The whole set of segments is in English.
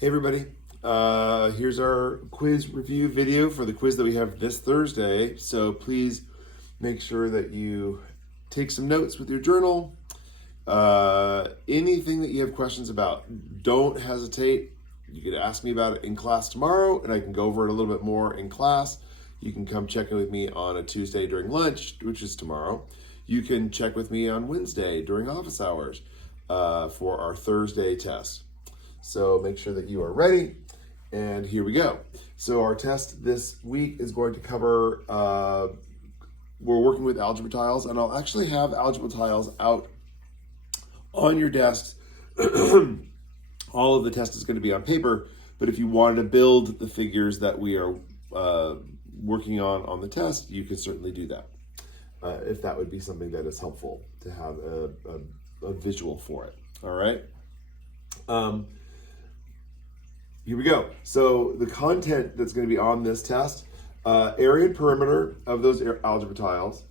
Hey everybody, here's our quiz review video for the quiz that we have this Thursday. So please make sure that you take some notes with your journal. Anything that you have questions about, don't hesitate. You can ask me about it in class tomorrow and I can go over it a little bit more in class. You can come check in with me on a Tuesday during lunch, which is tomorrow. You can check with me on Wednesday during office hours for our Thursday test. So make sure that you are ready, and here we go. So our test this week is going to cover, we're working with algebra tiles, and I'll actually have algebra tiles out on your desk. All of the test is going to be on paper, but if you wanted to build the figures that we are working on the test, you can certainly do that. If that would be something that is helpful to have a visual for it, all right? Here we go. So the content that's going to be on this test, area and perimeter of those algebra tiles.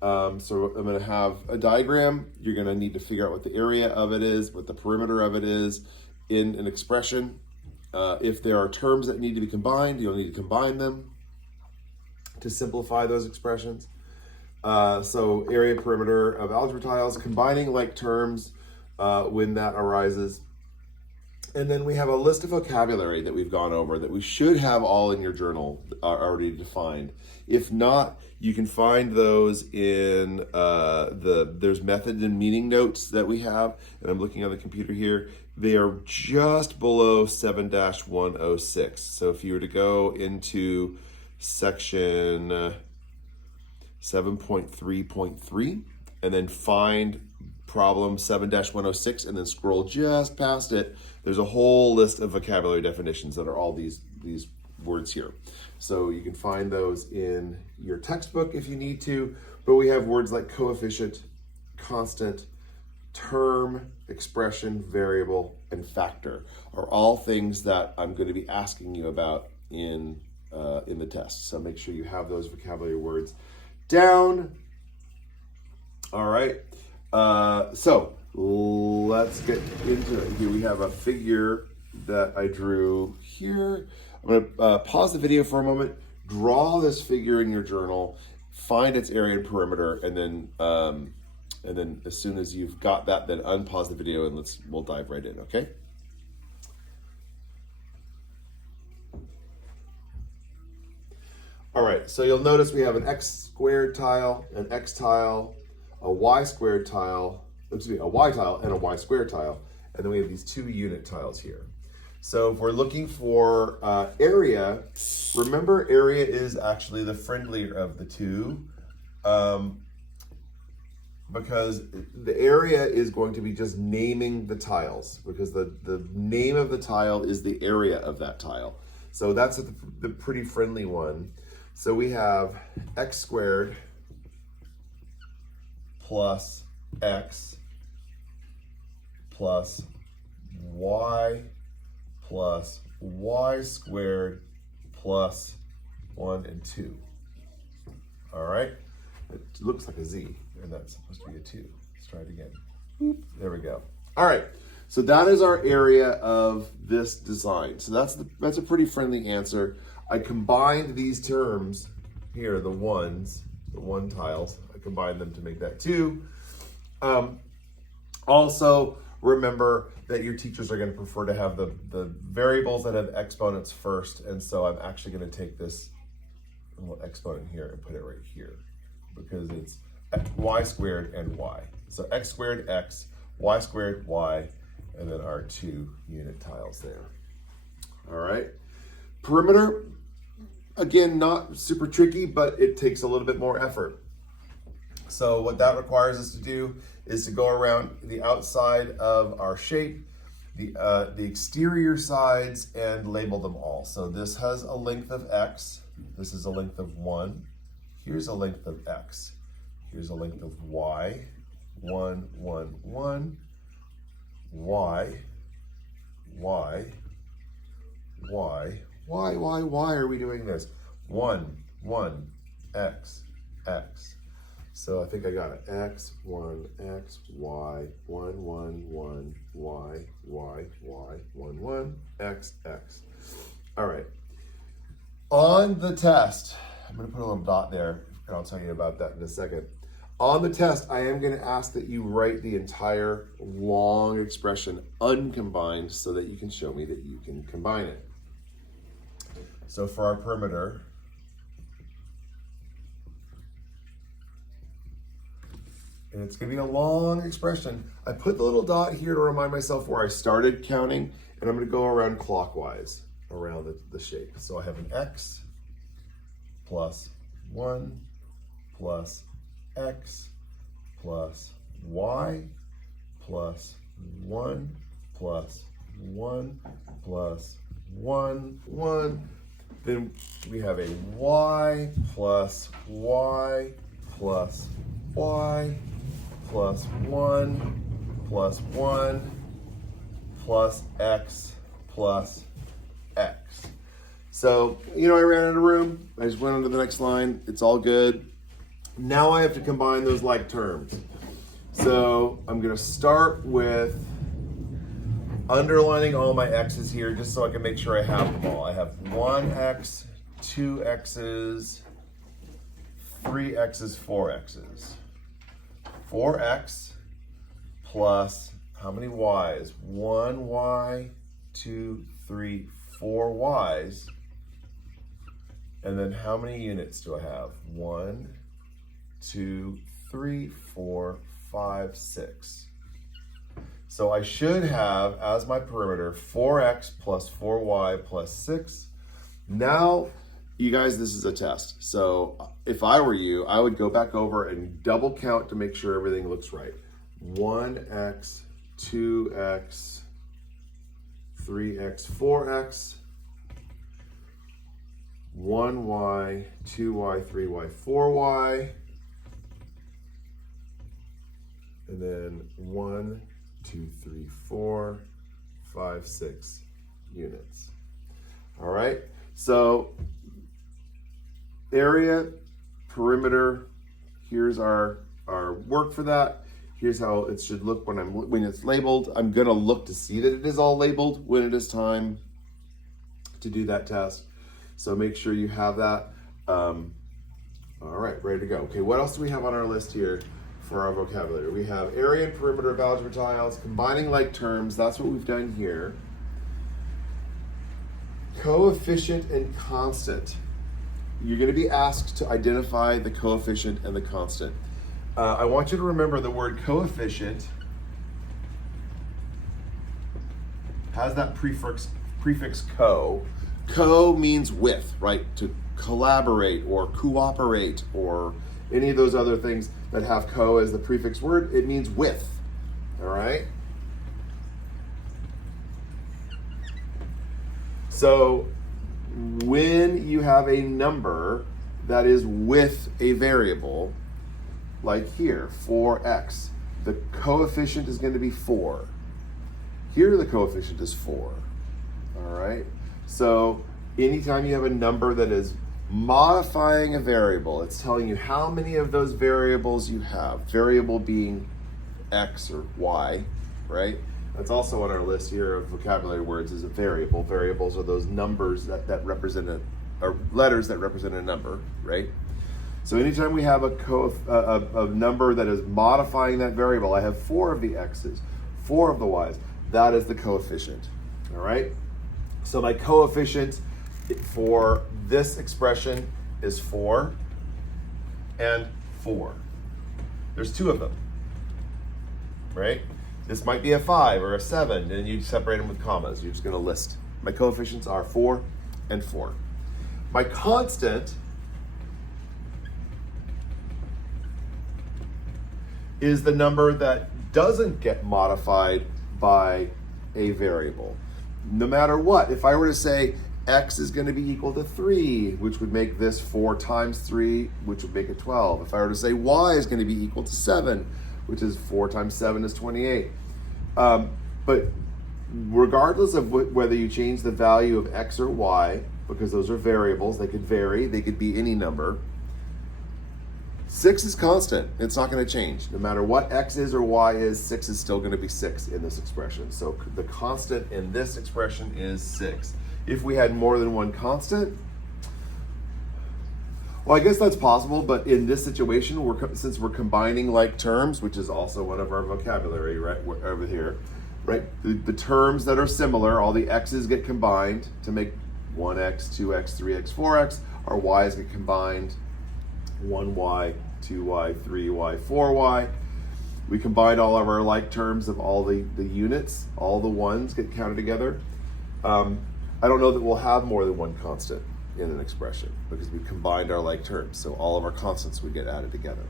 So I'm going to have a diagram. You're going to need to figure out what the area of it is, what the perimeter of it is in an expression. If there are terms that need to be combined, you'll need to combine them to simplify those expressions. So area, perimeter of algebra tiles, combining like terms when that arises. And then we have a list of vocabulary that we've gone over that we should have all in your journal already defined. If not, you can find those in there's method and meaning notes that we have, and I'm looking on the computer here. They are just below 7-106. So if you were to go into section 7.3.3 and then find problem 7-106 and then scroll just past it, there's a whole list of vocabulary definitions that are all these words here. So you can find those in your textbook if you need to, but we have words like coefficient, constant, term, expression, variable, and factor are all things that I'm going to be asking you about in the test. So make sure you have those vocabulary words down. All right. So let's get into it. Here we have a figure that I drew here. I'm going to pause the video for a moment, draw this figure in your journal, find its area and perimeter, and then as soon as you've got that, then unpause the video and we'll dive right in, okay? All right, so you'll notice we have an x squared tile, an x tile, a y squared tile, a y tile and a y squared tile, and then we have these two unit tiles here. So if we're looking for area, remember area is actually the friendlier of the two, because the area is going to be just naming the tiles, because the name of the tile is the area of that tile. So that's the pretty friendly one. So we have x squared plus x plus y squared plus 1 and 2. All right, it looks like a z, and that's supposed to be a 2. Let's try it again. Boop. There we go. All right, so that is our area of this design. So that's a pretty friendly answer. I combined these terms here, the one tiles. I combined them to make that 2. Also, remember that your teachers are going to prefer to have the variables that have exponents first, and so I'm actually going to take this little exponent here and put it right here, because it's y squared and y. So x squared x, y squared y, and then our 2 unit tiles there. All right. Perimeter, again, not super tricky, but it takes a little bit more effort. So what that requires us to do is to go around the outside of our shape, the exterior sides, and label them all. So this has a length of x. This is a length of 1. Here's a length of x. Here's a length of y. 1, 1, 1. Y. Y. Y. Why are we doing this? 1, 1, x, x. So I think I got it. X, 1, X, Y, 1, 1, 1, Y, Y, Y, 1, 1, X, X. All right. On the test, I'm going to put a little dot there, and I'll tell you about that in a second. On the test, I am going to ask that you write the entire long expression uncombined so that you can show me that you can combine it. So for our perimeter, and it's going to be a long expression. I put the little dot here to remind myself where I started counting, and I'm going to go around clockwise around the shape. So I have an X plus 1 plus X plus Y plus 1 plus 1 plus 1, 1. Then we have a Y plus Y plus Y plus 1 plus 1 plus X plus X. So, you know, I ran out of room. I just went on to the next line. It's all good. Now I have to combine those like terms. So I'm going to start with underlining all my X's here just so I can make sure I have them all. I have 1X, 2X's, 3X's, 4X's. 4X plus how many Y's? 1Y, 2, 3, 4 Y's. And then how many units do I have? 1, 2, 3, 4, 5, 6. So I should have, as my perimeter, 4X plus 4Y plus 6. Now, you guys, this is a test. So if I were you, I would go back over and double count to make sure everything looks right. 1X, 2X, 3X, 4X, 1Y, 2Y, 3Y, 4Y, and then 1, 2, 3, 4, 5, 6 units. All right, so area, perimeter, here's our work for that. Here's how it should look when it's labeled. I'm gonna look to see that it is all labeled when it is time to do that test. So make sure you have that. All right, ready to go. Okay, what else do we have on our list here for our vocabulary? We have area and perimeter of algebra tiles, combining like terms, that's what we've done here. Coefficient and constant. You're gonna be asked to identify the coefficient and the constant. I want you to remember the word coefficient has that prefix co. Co means with, right? To collaborate or cooperate or any of those other things that have co as the prefix word, it means with, all right? So when you have a number that is with a variable, like here, 4x, the coefficient is going to be 4. Here the coefficient is 4, all right? So anytime you have a number that is modifying a variable, it's telling you how many of those variables you have. Variable being x or y, right? That's also on our list here of vocabulary words is a variable. Variables are those numbers that represent or letters that represent a number, right? So anytime we have a number that is modifying that variable, I have 4 of the x's, 4 of the y's. That is the coefficient, all right? So my coefficient for this expression is 4 and 4. There's 2 of them, right? This might be a 5 or a 7, and you separate them with commas. You're just going to list. My coefficients are 4 and 4. My constant is the number that doesn't get modified by a variable. No matter what, if I were to say x is going to be equal to 3, which would make this 4 times 3, which would make it 12. If I were to say y is going to be equal to 7, which is 4 times 7 is 28. But regardless of whether you change the value of x or y, because those are variables, they could vary, they could be any number, 6 is constant. It's not going to change. No matter what x is or y is, 6 is still going to be 6 in this expression. So the constant in this expression is 6. If we had more than one constant, well, I guess that's possible, but in this situation, since we're combining like terms, which is also one of our vocabulary, right, over here, right? The terms that are similar, all the x's get combined to make 1x, 2x, 3x, 4x. Our y's get combined, 1y, 2y, 3y, 4y. We combined all of our like terms of all the units, all the ones get counted together. I don't know that we'll have more than one constant in an expression because we combined our like terms. So all of our constants would get added together.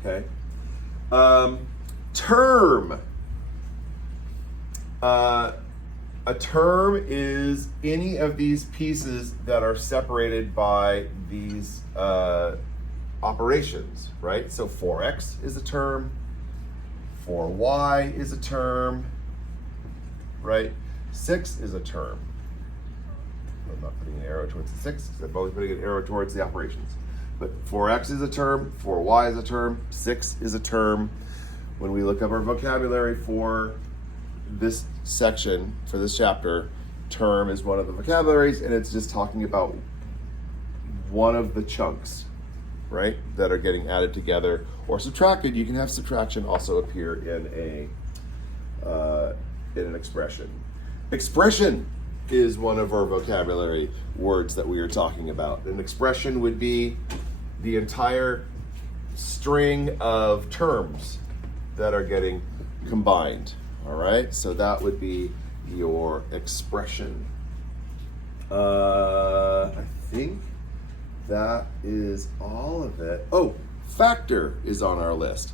Okay. Term. A term is any of these pieces that are separated by these operations, right? So 4x is a term, 4y is a term, right? 6 is a term. I'm not putting an arrow towards the 6 because I'm always putting an arrow towards the operations. But 4x is a term, 4y is a term, 6 is a term. When we look up our vocabulary for this section, for this chapter, term is one of the vocabularies, and it's just talking about one of the chunks, right, that are getting added together or subtracted. You can have subtraction also appear in an expression. Expression is one of our vocabulary words that we are talking about. An expression would be the entire string of terms that are getting combined. All right, so that would be your expression. I think that is all of it. Oh, factor is on our list.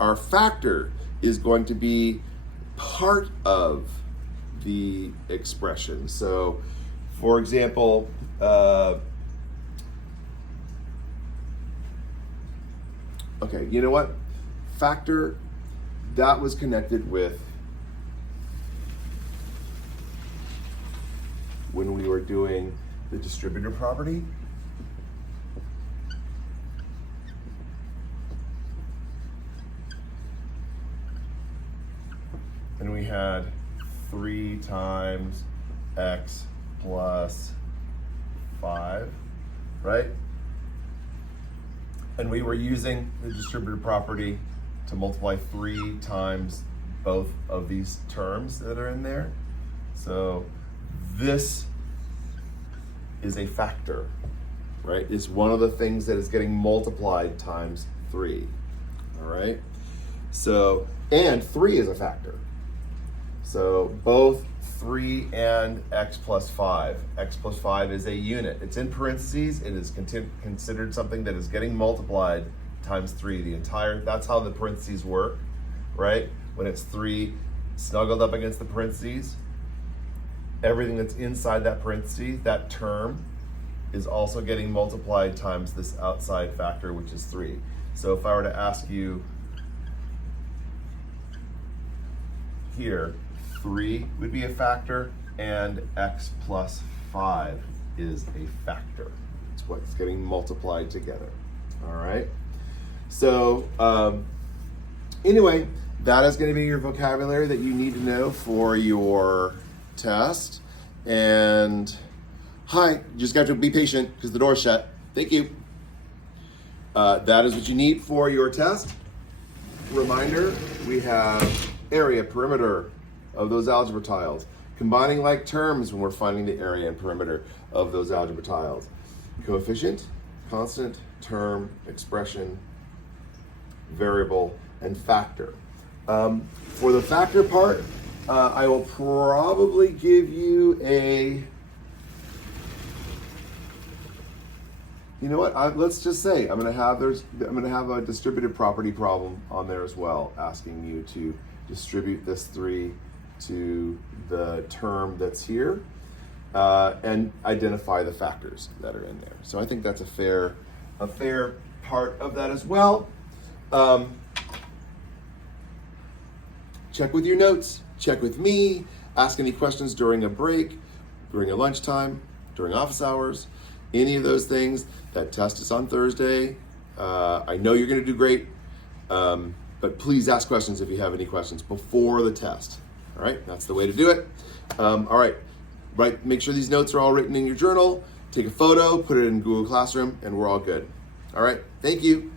Our factor is going to be part of the expression. So, for example, okay, you know what? Factor, that was connected with when we were doing the distributive property. And we had 3 times x plus 5, right? And we were using the distributive property to multiply 3 times both of these terms that are in there. So this is a factor, right? It's one of the things that is getting multiplied times 3, all right? So, and 3 is a factor. So both 3 and x plus 5. X plus 5 is a unit. It's in parentheses. It is considered something that is getting multiplied times 3. That's how the parentheses work, right? When it's 3 snuggled up against the parentheses, everything that's inside that parentheses, that term, is also getting multiplied times this outside factor, which is 3. So if I were to ask you here, 3 would be a factor, and x plus 5 is a factor. It's what's getting multiplied together. All right? So anyway, that is going to be your vocabulary that you need to know for your test. And hi, you just got to be patient because the door's shut. Thank you. That is what you need for your test. Reminder, we have area, perimeter of those algebra tiles. Combining like terms when we're finding the area and perimeter of those algebra tiles. Coefficient, constant, term, expression, variable, and factor. For the factor part, I will probably give you a, you know what? Let's just say I'm going to have a distributive property problem on there as well, asking you to distribute this 3 to the term that's here and identify the factors that are in there. So I think that's a fair part of that as well. Check with your notes, check with me, ask any questions during a break, during a lunchtime, during office hours, any of those things. That test is on Thursday. I know you're going to do great, but please ask questions if you have any questions before the test. All right, that's the way to do it. All right, make sure these notes are all written in your journal. Take a photo, put it in Google Classroom, and we're all good. All right, thank you.